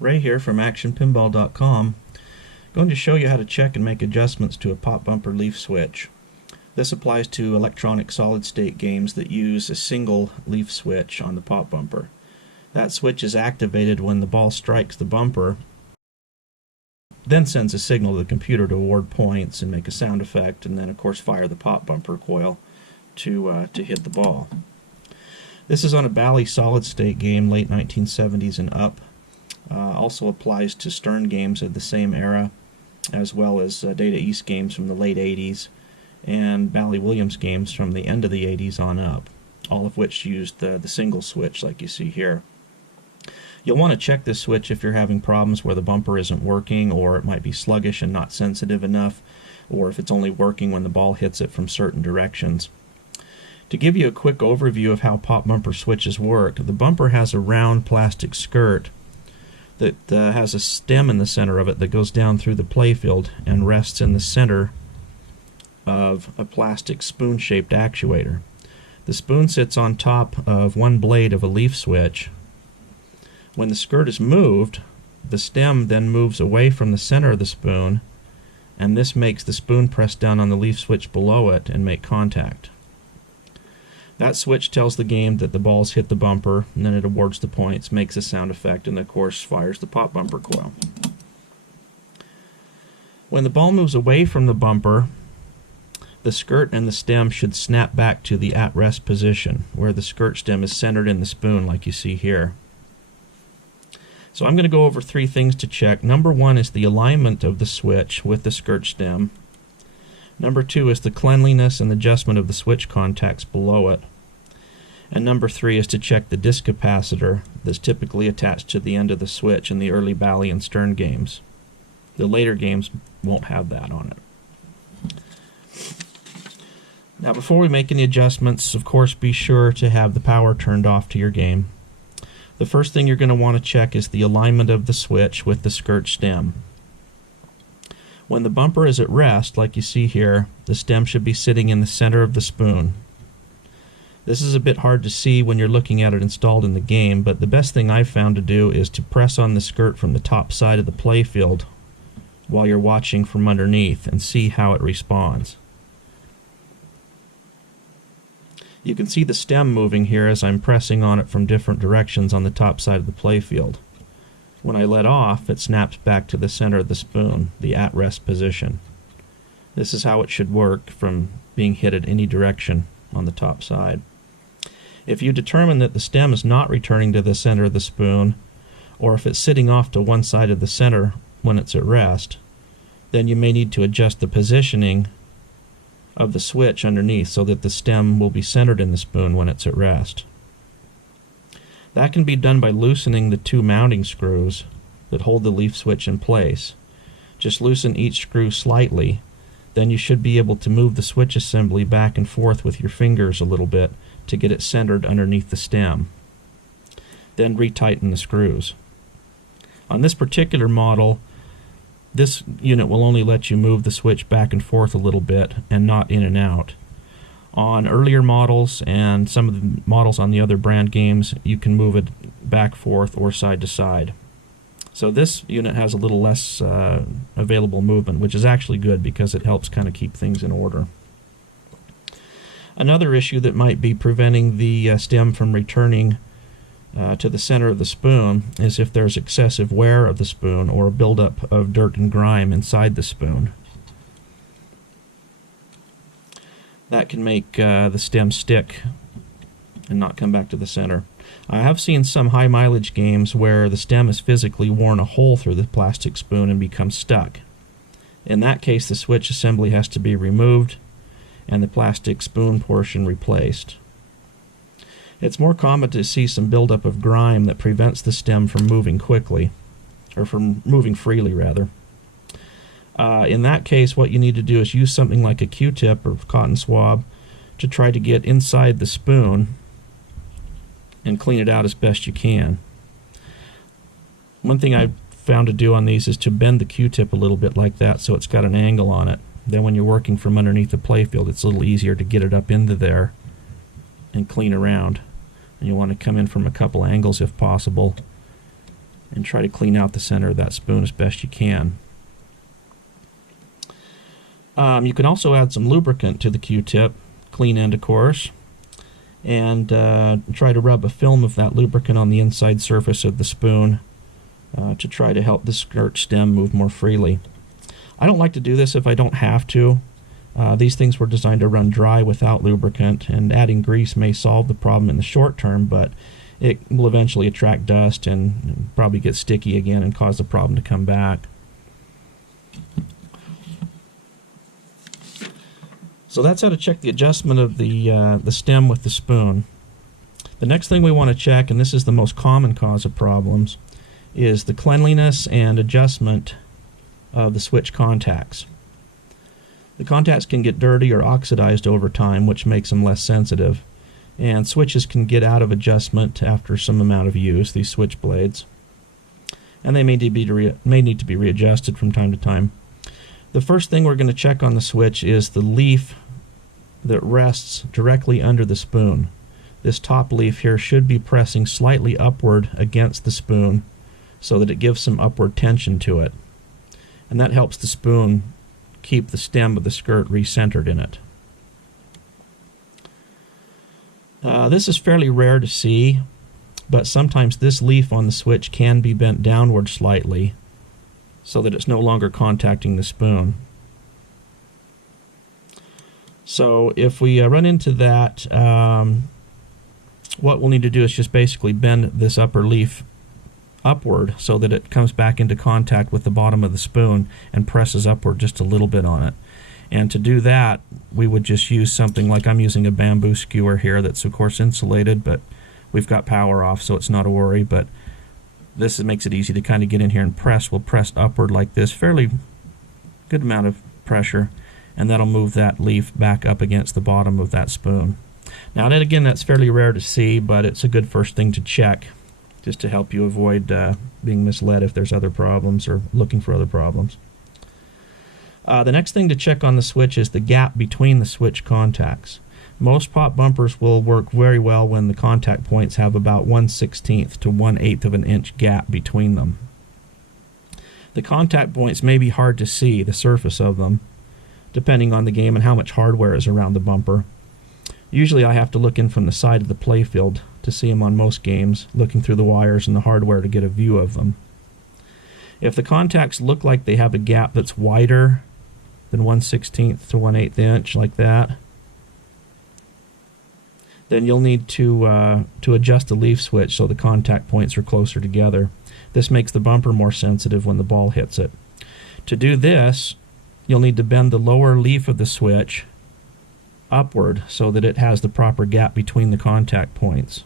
Ray here from actionpinball.com. Going to show you how to check and make adjustments to a pop bumper leaf switch. This applies to electronic solid-state games that use a single leaf switch on the pop bumper. That switch is activated when the ball strikes the bumper, then sends a signal to the computer to award points and make a sound effect, and then of course fire the pop bumper coil to hit the ball. This is on a Bally solid-state game, late 1970s and up. Also applies to Stern games of the same era, as well as Data East games from the late 80s and Bally Williams games from the end of the 80s on up, all of which used the single switch like you see here. You'll want to check this switch if you're having problems where the bumper isn't working, or it might be sluggish and not sensitive enough, or if it's only working when the ball hits it from certain directions. To give you a quick overview of how pop bumper switches work, the bumper has a round plastic skirt that has a stem in the center of it that goes down through the playfield and rests in the center of a plastic spoon-shaped actuator. The spoon sits on top of one blade of a leaf switch. When the skirt is moved, the stem then moves away from the center of the spoon, and this makes the spoon press down on the leaf switch below it and make contact. That switch tells the game that the ball's hit the bumper, and then it awards the points, makes a sound effect, and of course fires the pop bumper coil. When the ball moves away from the bumper, the skirt and the stem should snap back to the at-rest position, where the skirt stem is centered in the spoon like you see here. So I'm going to go over three things to check. Number one is the alignment of the switch with the skirt stem. Number two is the cleanliness and adjustment of the switch contacts below it. And number three is to check the disc capacitor that's typically attached to the end of the switch in the early Bally and Stern games. The later games won't have that on it. Now before we make any adjustments, of course be sure to have the power turned off to your game. The first thing you're going to want to check is the alignment of the switch with the skirt stem. When the bumper is at rest, like you see here, the stem should be sitting in the center of the spoon. This is a bit hard to see when you're looking at it installed in the game, but the best thing I've found to do is to press on the skirt from the top side of the playfield while you're watching from underneath and see how it responds. You can see the stem moving here as I'm pressing on it from different directions on the top side of the playfield. When I let off, it snaps back to the center of the spoon, the at-rest position. This is how it should work from being hit at any direction on the top side. If you determine that the stem is not returning to the center of the spoon, or if it's sitting off to one side of the center when it's at rest, then you may need to adjust the positioning of the switch underneath so that the stem will be centered in the spoon when it's at rest. That can be done by loosening the two mounting screws that hold the leaf switch in place. Just loosen each screw slightly, then you should be able to move the switch assembly back and forth with your fingers a little bit to get it centered underneath the stem. Then retighten the screws. On this particular model, this unit will only let you move the switch back and forth a little bit and not in and out. On earlier models and some of the models on the other brand games, you can move it back, forth, or side to side. So this unit has a little less available movement, which is actually good because it helps kind of keep things in order. Another issue that might be preventing the stem from returning to the center of the spoon is if there's excessive wear of the spoon or a buildup of dirt and grime inside the spoon. That can make the stem stick and not come back to the center. I have seen some high mileage games where the stem has physically worn a hole through the plastic spoon and becomes stuck. In that case, the switch assembly has to be removed and the plastic spoon portion replaced. It's more common to see some buildup of grime that prevents the stem from moving quickly, or from moving freely rather. In that case, what you need to do is use something like a Q-tip or cotton swab to try to get inside the spoon and clean it out as best you can. One thing I've found to do on these is to bend the Q-tip a little bit like that so it's got an angle on it. Then when you're working from underneath the playfield, it's a little easier to get it up into there and clean around. And you want to come in from a couple angles if possible and try to clean out the center of that spoon as best you can. You can also add some lubricant to the Q-tip, clean end of course, and try to rub a film of that lubricant on the inside surface of the spoon to try to help the skirt stem move more freely. I don't like to do this if I don't have to. These things were designed to run dry without lubricant, and adding grease may solve the problem in the short term, but it will eventually attract dust and probably get sticky again and cause the problem to come back. So that's how to check the adjustment of the stem with the spoon. The next thing we want to check, and this is the most common cause of problems, is the cleanliness and adjustment of the switch contacts. The contacts can get dirty or oxidized over time, which makes them less sensitive, and switches can get out of adjustment after some amount of use, these switch blades, and they may need to be readjusted from time to time. The first thing we're going to check on the switch is the leaf that rests directly under the spoon. This top leaf here should be pressing slightly upward against the spoon so that it gives some upward tension to it, and that helps the spoon keep the stem of the skirt recentered in it. This is fairly rare to see, but sometimes this leaf on the switch can be bent downward slightly so that it's no longer contacting the spoon. So if we run into that, what we'll need to do is just basically bend this upper leaf upward so that it comes back into contact with the bottom of the spoon and presses upward just a little bit on it. And to do that, we would just use something like, I'm using a bamboo skewer here that's of course insulated, but we've got power off, so it's not a worry. But this makes it easy to kind of get in here and press. We'll press upward like this, fairly good amount of pressure, and that'll move that leaf back up against the bottom of that spoon. Now, then again, that's fairly rare to see, but it's a good first thing to check, just to help you avoid being misled if there's other problems or looking for other problems. The next thing to check on the switch is the gap between the switch contacts. Most pop bumpers will work very well when the contact points have about 1/16 to 1/8 of an inch gap between them. The contact points may be hard to see, the surface of them, depending on the game and how much hardware is around the bumper. Usually I have to look in from the side of the playfield to see them on most games, looking through the wires and the hardware to get a view of them. If the contacts look like they have a gap that's wider than 1/16 to 1/8 inch, like that, then you'll need to adjust the leaf switch so the contact points are closer together. This makes the bumper more sensitive when the ball hits it. To do this, you'll need to bend the lower leaf of the switch upward so that it has the proper gap between the contact points.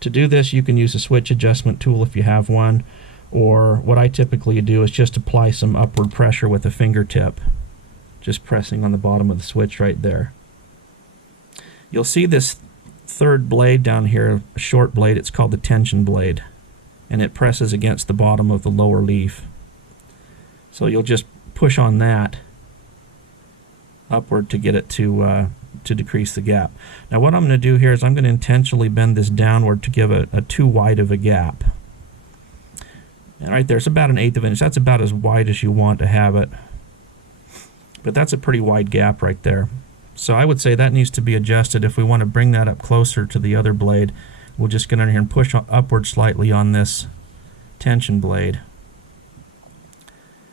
To do this, you can use a switch adjustment tool if you have one, or what I typically do is just apply some upward pressure with a fingertip, just pressing on the bottom of the switch right there. You'll see this third blade down here, a short blade, it's called the tension blade, and it presses against the bottom of the lower leaf. So you'll just push on that upward to get it to decrease the gap. Now what I'm going to do here is I'm going to intentionally bend this downward to give a too wide of a gap. And right there, it's about 1/8 of an inch. That's about as wide as you want to have it. But that's a pretty wide gap right there. So I would say that needs to be adjusted. If we want to bring that up closer to the other blade, we'll just get under here and push upward slightly on this tension blade.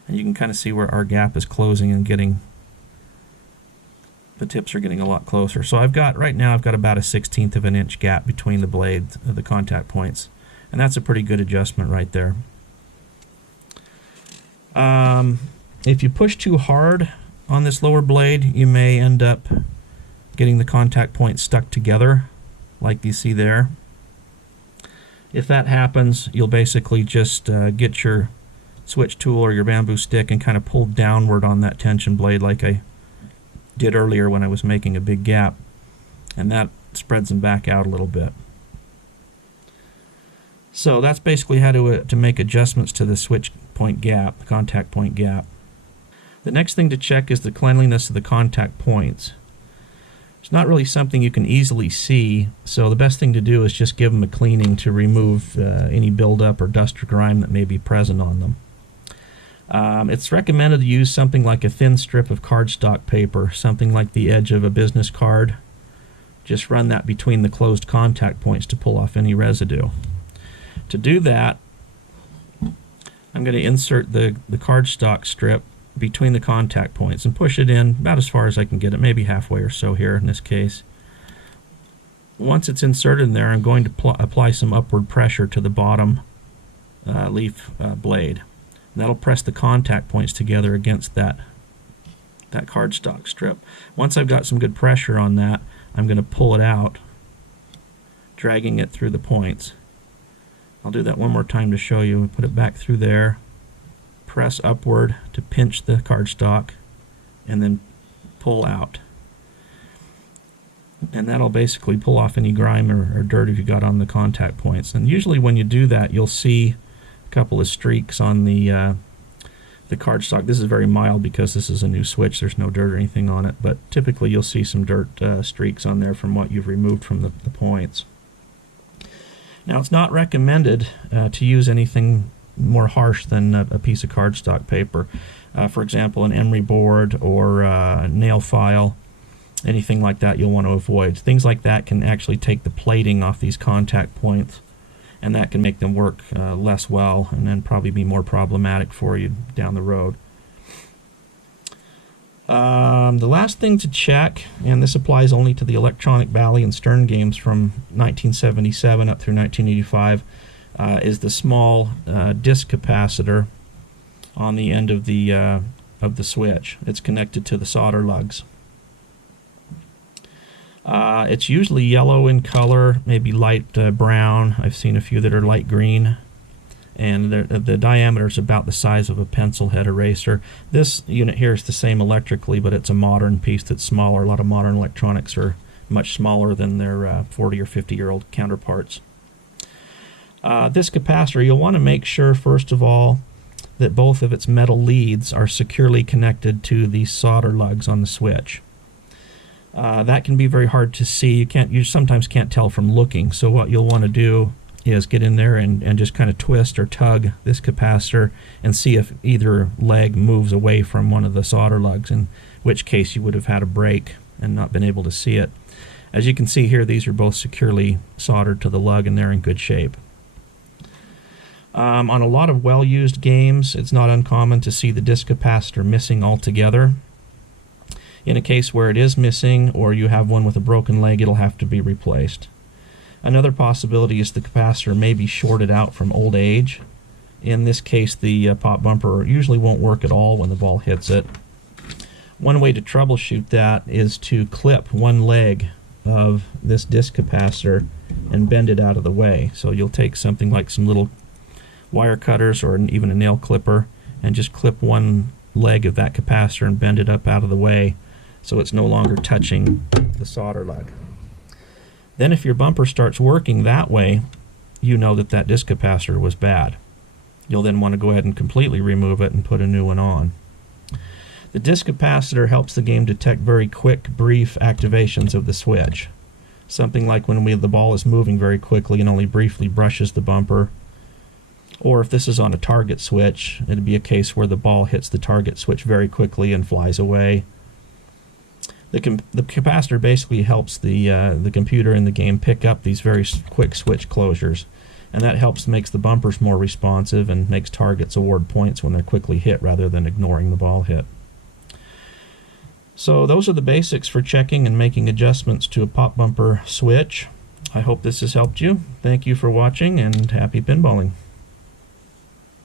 And you can kind of see where our gap is closing and getting, the tips are getting a lot closer. So right now I've got about a 1/16 of an inch gap between the blades of the contact points. And that's a pretty good adjustment right there. If you push too hard on this lower blade, you may end up getting the contact points stuck together, like you see there. If that happens, you'll basically just get your switch tool or your bamboo stick and kind of pull downward on that tension blade like I did earlier when I was making a big gap, and that spreads them back out a little bit. So that's basically how to make adjustments to the switch point gap, the contact point gap. The next thing to check is the cleanliness of the contact points. It's not really something you can easily see, so the best thing to do is just give them a cleaning to remove any buildup or dust or grime that may be present on them. It's recommended to use something like a thin strip of cardstock paper, something like the edge of a business card. Just run that between the closed contact points to pull off any residue. To do that, I'm going to insert the cardstock strip between the contact points and push it in about as far as I can get it, maybe halfway or so here in this case. Once it's inserted in there, I'm going to apply some upward pressure to the bottom leaf blade. And that'll press the contact points together against that cardstock strip. Once I've got some good pressure on that, I'm going to pull it out, dragging it through the points. I'll do that one more time to show you. Put it back through there, press upward to pinch the cardstock, and then pull out. And that'll basically pull off any grime or dirt if you got on the contact points. And usually when you do that, you'll see a couple of streaks on the cardstock. This is very mild because this is a new switch. There's no dirt or anything on it, but typically you'll see some dirt streaks on there from what you've removed from the points. Now, it's not recommended to use anything more harsh than a piece of cardstock paper. For example, an emery board or a nail file, anything like that you'll want to avoid. Things like that can actually take the plating off these contact points, and that can make them work less well and then probably be more problematic for you down the road. The last thing to check, and this applies only to the electronic Bally and Stern games from 1977 up through 1985, is the small disc capacitor on the end of the switch. It's connected to the solder lugs. It's usually yellow in color, maybe light brown. I've seen a few that are light green, and the diameter is about the size of a pencil head eraser. This unit here is the same electrically, but it's a modern piece that's smaller. A lot of modern electronics are much smaller than their 40 or 50-year-old counterparts. This capacitor, you'll want to make sure, first of all, that both of its metal leads are securely connected to the solder lugs on the switch. That can be very hard to see. You sometimes can't tell from looking, so what you'll want to do is get in there and just kind of twist or tug this capacitor and see if either leg moves away from one of the solder lugs, in which case you would have had a break and not been able to see it. As you can see here, these are both securely soldered to the lug and they're in good shape. On a lot of well-used games, it's not uncommon to see the disc capacitor missing altogether. In a case where it is missing, or you have one with a broken leg, it'll have to be replaced. Another possibility is the capacitor may be shorted out from old age. In this case, the pop bumper usually won't work at all when the ball hits it. One way to troubleshoot that is to clip one leg of this disc capacitor and bend it out of the way. So you'll take something like some little wire cutters or even a nail clipper and just clip one leg of that capacitor and bend it up out of the way so it's no longer touching the solder lug. Then if your bumper starts working that way, you know that that disc capacitor was bad. You'll then want to go ahead and completely remove it and put a new one on. The disc capacitor helps the game detect very quick, brief activations of the switch. Something like when the ball is moving very quickly and only briefly brushes the bumper. Or if this is on a target switch, it'd be a case where the ball hits the target switch very quickly and flies away. The capacitor basically helps the computer in the game pick up these very quick switch closures, and that makes the bumpers more responsive and makes targets award points when they're quickly hit rather than ignoring the ball hit. So those are the basics for checking and making adjustments to a pop bumper switch. I hope this has helped you. Thank you for watching, and happy pinballing.